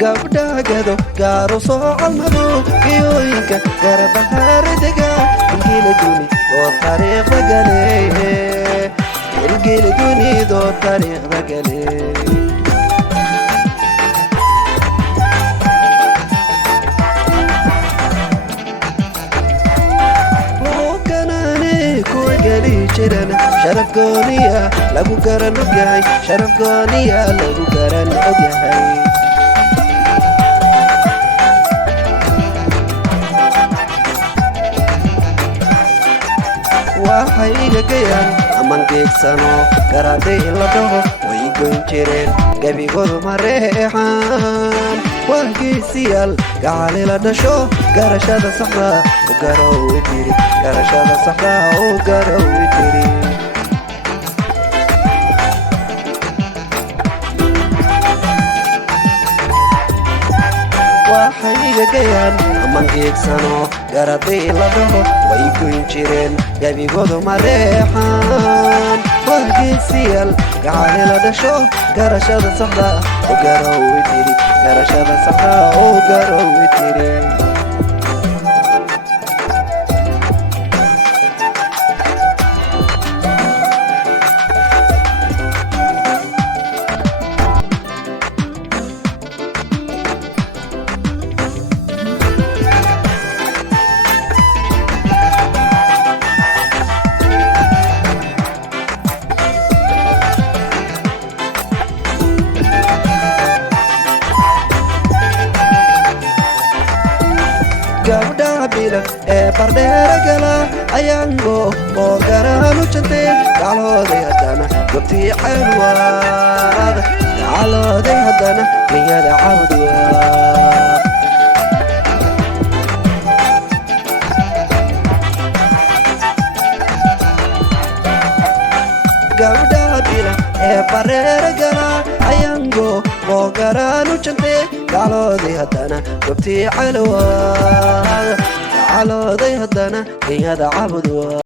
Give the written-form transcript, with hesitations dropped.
gabdhaha gado gaaro soocal madow iyooyinka garbahaardega ilgeela duni oo taariikhda gale ilgeela dunidoo taariikhda gale sharaf gooniya lagu garan og yahay sharaf gooniya lagu garan og yahay waxay iga gayaan aman geegsano garaadhay la dhaho way goyn jireen gebigoodu ma reexaan waa geesiyaal gacali la dhasho garashada saxda u garowi tiri garashada saxda u garowi tiri waxay iga gayaan aman geegsano garaadhay la dhaho way goyn jireen gebigoodu ma reexaan waa geesiyaal gacali la dhasho garashada saxda u garowi tiri garashada saxda u garowi tiri gabdhaha bilan ee bardheera gala ayaango oo garaanu jantay gacalooday haddana gobtii calwaad gacalooday haddana niyada cawdwaad gabdhaha bilan ee bardheera gala ayaango oo garaanu jantay gacalooday haddana gobtii calwaad gacalooday haddana niyada cawdwaad